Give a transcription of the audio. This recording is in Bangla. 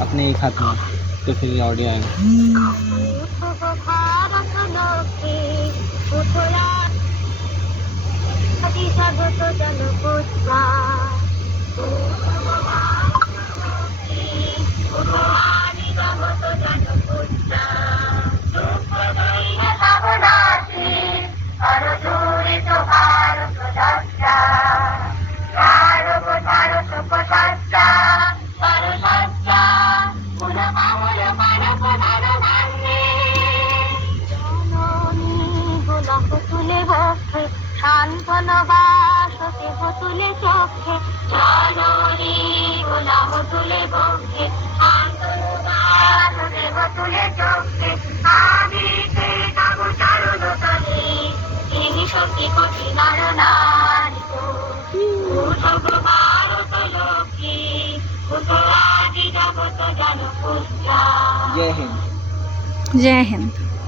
अपने एक हाथ में, तो फिर ऑडियो आएगा। সান্ত্বনা বাসতে তুলে চোখে জননী গোলাম তুলে বক্ষে সান্ত্বনা বাসতে তুলে চোখে আদিতে কাবু চারণ তলে তিনি শক্তি কঠিন নারী উঠো ভারত লক্ষ্মী উঠো আদি জগত জানো পূজা। जय हिंद। जय हिंद।